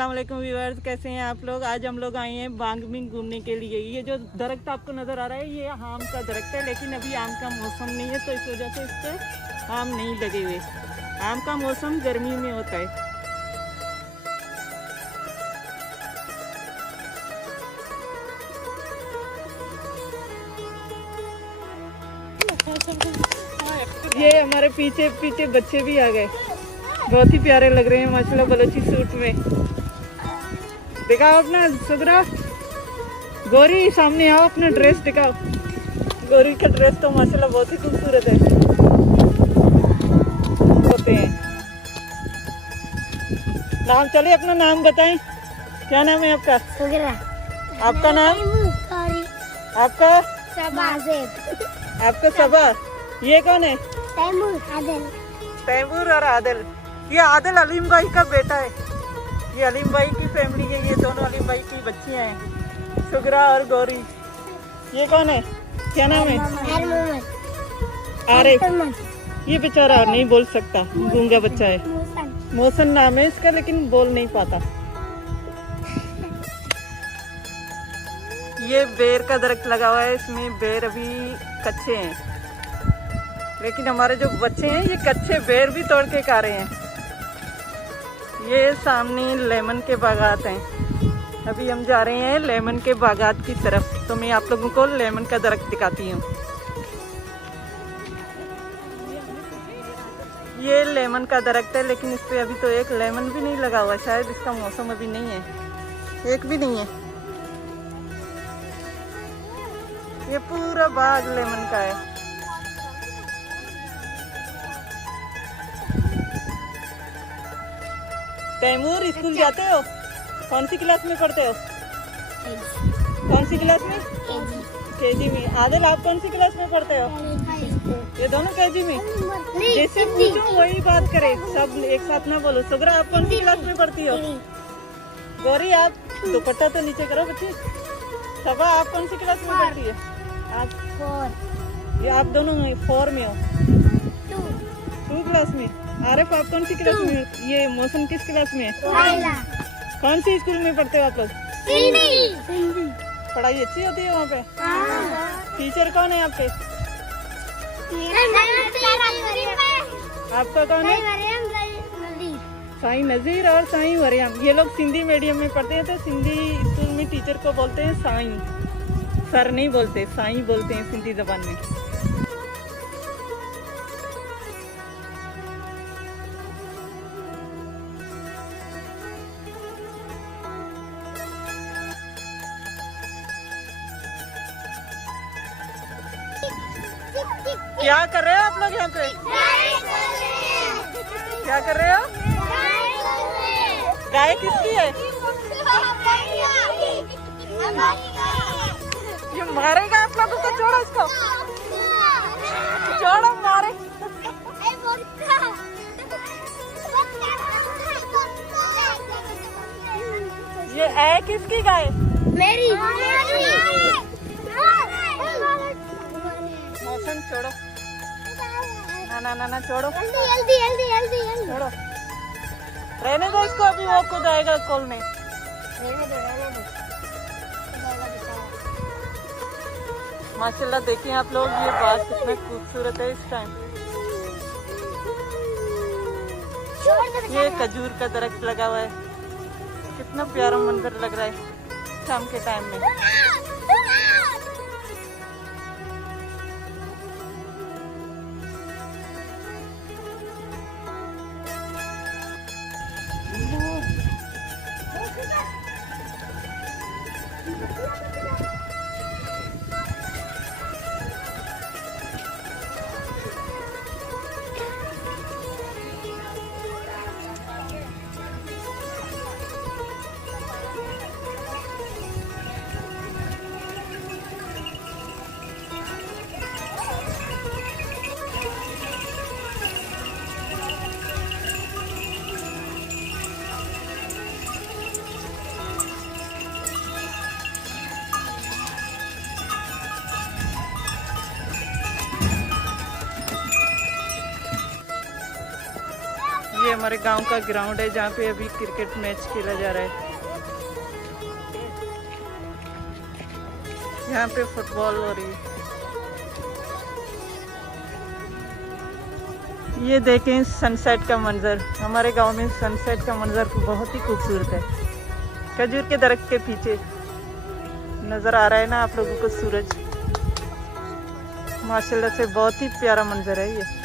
अस्सलामुअलैकुम व्यूअर्स, कैसे हैं आप लोग। आज हम लोग आए हैं बांगमिंग घूमने के लिए। ये जो दरख्त आपको नज़र आ रहा है ये आम का दरख्त है, लेकिन अभी आम का मौसम नहीं है तो इस वजह से इस पर आम नहीं लगे हुए। आम का मौसम गर्मी में होता है। ये हमारे पीछे पीछे बच्चे भी आ गए, बहुत ही प्यारे लग रहे हैं माशाल्लाह बलोची सूट में। दिखाओ अपना सुगरा, गौरी सामने आओ, अपना ड्रेस दिखाओ। गौरी का ड्रेस तो माशाल्लाह बहुत ही खूबसूरत है। होते हैं नाम, चलिए अपना नाम बताएं। क्या नाम है आपका? सुगरा। आपका नाम? आपका? आपका सबा। ये कौन है? तैमूर और आदिल। ये आदिल अलीम भाई का बेटा है। ये अलीम भाई की फैमिली है, ये दोनों अलीम भाई की बच्चियां हैं, सुगरा और गौरी। ये कौन है? क्या नाम है? आरिफ। ये बेचारा नहीं बोल सकता, गूंगा बच्चा है। मौसन नाम है इसका, लेकिन बोल नहीं पाता। ये बेर का दरख्त लगा हुआ है, इसमें बेर अभी कच्चे हैं, लेकिन हमारे जो बच्चे हैं ये कच्चे बेर भी तोड़ के खा रहे हैं। ये सामने लेमन के बागात हैं। अभी हम जा रहे हैं लेमन के बागात की तरफ, तो मैं आप लोगों को लेमन का दरख्त दिखाती हूँ। ये लेमन का दरख्त है, लेकिन इस पे अभी तो एक लेमन भी नहीं लगा हुआ, शायद इसका मौसम अभी नहीं है, एक भी नहीं है। ये पूरा बाग लेमन का है। तैमूर, स्कूल जाते हो? कौन सी क्लास में पढ़ते हो? कौन सी क्लास में? केजी में। आदिल, आप कौन सी क्लास में पढ़ते हो? ये दोनों केजी में। जैसे पूछो वही बात करे, सब एक साथ ना बोलो। सुगरा, आप कौन सी क्लास में पढ़ती हो? गौरी, आप दुपट्टा तो नीचे करो बच्ची। सबा, आप कौन सी क्लास में पढ़ती है? आप 4। ये आप दोनं 4 में हो। 2 क्लास में। आरिफ, आप कौन सी क्लास में हो? ये मौसम किस क्लास में है? कौन सी स्कूल में पढ़ते हो आप लोग? पढ़ाई अच्छी होती है वहाँ पे? टीचर कौन है आपके? आपका कौन है? साईं नजीर और साईं मरियम। ये लोग सिंधी मीडियम में पढ़ते हैं, तो सिंधी स्कूल में टीचर को बोलते हैं साईं। सर नहीं बोलते, साईं बोलते हैं सिंधी जबान में। क्या कर रहे हो आप लोग यहाँ पे? क्या कर रहे हो? गाय किसकी है? ये मारेगा आप लोगों को, छोड़ो इसको, छोड़ो, मारे। ये है किसकी गाय? मेरी। मौसम छोड़ो, ना ना ना छोड़ो, जल्दी छोड़ो, रहने दो इसको, अभी वो खुद आएगा कॉल में। माशाल्लाह देखिए आप लोग, ये बाग कितना खूबसूरत है इस टाइम। ये खजूर का दरख्त लगा हुआ है, कितना प्यारा मंजर लग रहा है शाम के टाइम में। हमारे गांव का ग्राउंड है जहाँ पे अभी क्रिकेट मैच खेला जा रहा है। यहाँ पे फुटबॉल हो रही है। ये देखें सनसेट का मंजर। हमारे गांव में सनसेट का मंजर बहुत ही खूबसूरत है। खजूर के दरख्त के पीछे नजर आ रहा है ना आप लोगों को सूरज। माशाल्लाह से बहुत ही प्यारा मंजर है ये।